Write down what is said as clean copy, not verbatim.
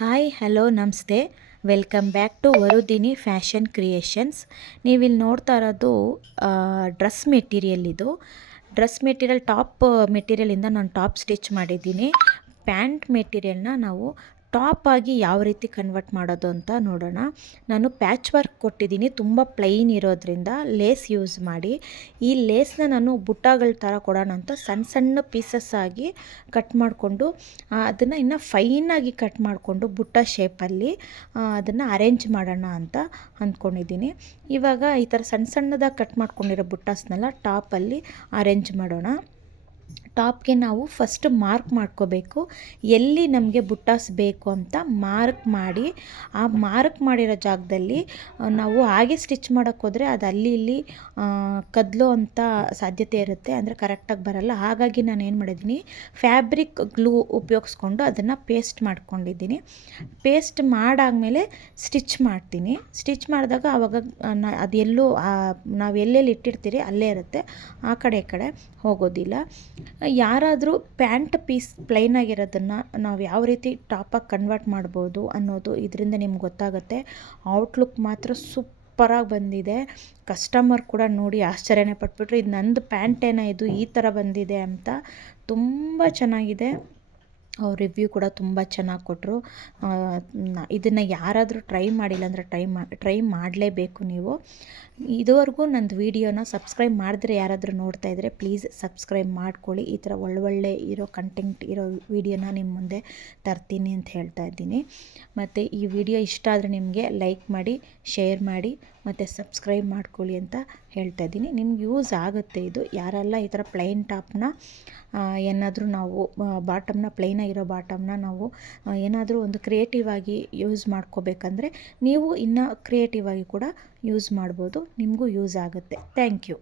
Hi hello ನಮಸ್ತೆ. Welcome back to Varudini fashion creations. ನೀವಿಲ್ಲಿ ನೋಡ್ತಾ ಇರೋದು ಡ್ರೆಸ್ ಮೆಟೀರಿಯಲ್. ಇದು ಡ್ರೆಸ್ ಮೆಟೀರಿಯಲ್, ಟಾಪ್ ಮೆಟೀರಿಯಲಿಂದ ನಾನು ಟಾಪ್ ಸ್ಟಿಚ್ ಮಾಡಿದ್ದೀನಿ. ಪ್ಯಾಂಟ್ ಮೆಟೀರಿಯಲ್ನ ನಾವು ಟಾಪ್ ಆಗಿ ಯಾವ ರೀತಿ ಕನ್ವರ್ಟ್ ಮಾಡೋದು ಅಂತ ನೋಡೋಣ. ನಾನು ಪ್ಯಾಚ್ ವರ್ಕ್ ಕೊಟ್ಟಿದ್ದೀನಿ, ತುಂಬ ಪ್ಲೈನ್ ಇರೋದ್ರಿಂದ ಲೇಸ್ ಯೂಸ್ ಮಾಡಿ. ಈ ಲೇಸ್ನ ನಾನು ಬುಟ್ಟಗಳ ಥರ ಕೊಡೋಣ ಅಂತ ಸಣ್ಣ ಸಣ್ಣ ಪೀಸಸ್ ಆಗಿ ಕಟ್ ಮಾಡಿಕೊಂಡು ಅದನ್ನು ಇನ್ನು ಫೈನಾಗಿ ಕಟ್ ಮಾಡಿಕೊಂಡು ಬುಟ್ಟ ಶೇಪಲ್ಲಿ ಅದನ್ನು ಅರೇಂಜ್ ಮಾಡೋಣ ಅಂತ ಅಂದ್ಕೊಂಡಿದ್ದೀನಿ. ಇವಾಗ ಈ ಥರ ಸಣ್ಣ ಸಣ್ಣದಾಗಿ ಕಟ್ ಮಾಡ್ಕೊಂಡಿರೋ ಬುಟ್ಟಾಸ್ನೆಲ್ಲ ಟಾಪಲ್ಲಿ ಅರೇಂಜ್ ಮಾಡೋಣ. ಟಾಪ್ಗೆ ನಾವು ಫಸ್ಟ್ ಮಾರ್ಕ್ ಮಾಡ್ಕೋಬೇಕು. ಎಲ್ಲಿ ನಮಗೆ ಬುಟ್ಟಾಸ್ ಬೇಕು ಅಂತ ಮಾರ್ಕ್ ಮಾಡಿ, ಆ ಮಾರ್ಕ್ ಮಾಡಿರೋ ಜಾಗದಲ್ಲಿ ನಾವು ಹಾಗೆ ಸ್ಟಿಚ್ ಮಾಡೋಕ್ಕೆ ಹೋದರೆ ಅದು ಅಲ್ಲಿ ಇಲ್ಲಿ ಕದಲೋ ಅಂಥ ಸಾಧ್ಯತೆ ಇರುತ್ತೆ, ಅಂದರೆ ಕರೆಕ್ಟಾಗಿ ಬರಲ್ಲ. ಹಾಗಾಗಿ ನಾನು ಏನು ಮಾಡಿದ್ದೀನಿ, ಫ್ಯಾಬ್ರಿಕ್ ಗ್ಲೂ ಉಪಯೋಗಿಸ್ಕೊಂಡು ಅದನ್ನು ಪೇಸ್ಟ್ ಮಾಡ್ಕೊಂಡಿದ್ದೀನಿ. ಪೇಸ್ಟ್ ಮಾಡಾದಮೇಲೆ ಸ್ಟಿಚ್ ಮಾಡ್ತೀನಿ. ಸ್ಟಿಚ್ ಮಾಡಿದಾಗ ಆವಾಗ ಅದು ಎಲ್ಲೂ ನಾವು ಎಲ್ಲೆಲ್ಲಿ ಇಟ್ಟಿರ್ತೀರಿ ಅಲ್ಲೇ ಇರುತ್ತೆ, ಆ ಕಡೆ ಈ ಕಡೆ ಹೋಗೋದಿಲ್ಲ. ಯಾರಾದರೂ ಪ್ಯಾಂಟ್ ಪೀಸ್ ಪ್ಲೈನ್ ಆಗಿರೋದನ್ನು ನಾವು ಯಾವ ರೀತಿ ಟಾಪಾಗಿ ಕನ್ವರ್ಟ್ ಮಾಡ್ಬೋದು ಅನ್ನೋದು ಇದರಿಂದ ನಿಮ್ಗೆ ಗೊತ್ತಾಗುತ್ತೆ. ಔಟ್ಲುಕ್ ಮಾತ್ರ ಸೂಪರಾಗಿ ಬಂದಿದೆ. ಕಸ್ಟಮರ್ ಕೂಡ ನೋಡಿ ಆಶ್ಚರ್ಯನೇ ಪಟ್ಬಿಟ್ರು, ಇದು ನಂದು ಪ್ಯಾಂಟೇನ, ಇದು ಈ ಥರ ಬಂದಿದೆ ಅಂತ. ತುಂಬ ಚೆನ್ನಾಗಿದೆ. ಅವ್ರ ರಿವ್ಯೂ ಕೂಡ ತುಂಬ ಚೆನ್ನಾಗಿ ಕೊಟ್ಟರು. ಇದನ್ನು ಯಾರಾದರೂ ಟ್ರೈ ಮಾಡಿಲ್ಲ ಅಂದರೆ ಟ್ರೈ ಮಾಡಲೇಬೇಕು ನೀವು. ಇದುವರೆಗೂ ನಂದು ವೀಡಿಯೋನ ಸಬ್ಸ್ಕ್ರೈಬ್ ಮಾಡಿದ್ರೆ ಯಾರಾದರೂ ನೋಡ್ತಾ ಇದ್ದರೆ ಪ್ಲೀಸ್ ಸಬ್ಸ್ಕ್ರೈಬ್ ಮಾಡ್ಕೊಳ್ಳಿ. ಈ ಥರ ಒಳ್ಳೊಳ್ಳೆ ಇರೋ ಕಂಟೆಂಟ್ ಇರೋ ವೀಡಿಯೋನ ನಿಮ್ಮ ಮುಂದೆ ತರ್ತೀನಿ ಅಂತ ಹೇಳ್ತಾ ಇದ್ದೀನಿ. ಮತ್ತು ಈ ವಿಡಿಯೋ ಇಷ್ಟ ಆದರೆ ನಿಮಗೆ ಲೈಕ್ ಮಾಡಿ, ಶೇರ್ ಮಾಡಿ ಮತ್ತು ಸಬ್ಸ್ಕ್ರೈಬ್ ಮಾಡ್ಕೊಳ್ಳಿ ಅಂತ ಹೇಳ್ತಾ ಇದ್ದೀನಿ. ನಿಮ್ಗೆ ಯೂಸ್ ಆಗುತ್ತೆ ಇದು. ಯಾರೆಲ್ಲ ಈ ಥರ ಪ್ಲೈನ್ ಟಾಪ್ನ ಏನಾದರೂ ನಾವು ಬಾಟಮ್ನ ಪ್ಲೈನಾಗಿರೋ ಬಾಟಮ್ನ ನಾವು ಏನಾದರೂ ಒಂದು ಕ್ರಿಯೇಟಿವ್ ಆಗಿ ಯೂಸ್ ಮಾಡ್ಕೋಬೇಕಂದ್ರೆ ನೀವು ಇನ್ನೂ ಕ್ರಿಯೇಟಿವ್ ಆಗಿ ಕೂಡ ಯೂಸ್ ಮಾಡ್ಬೋದು. ನಿಮಗೂ ಯೂಸ್ ಆಗುತ್ತೆ. Thank you.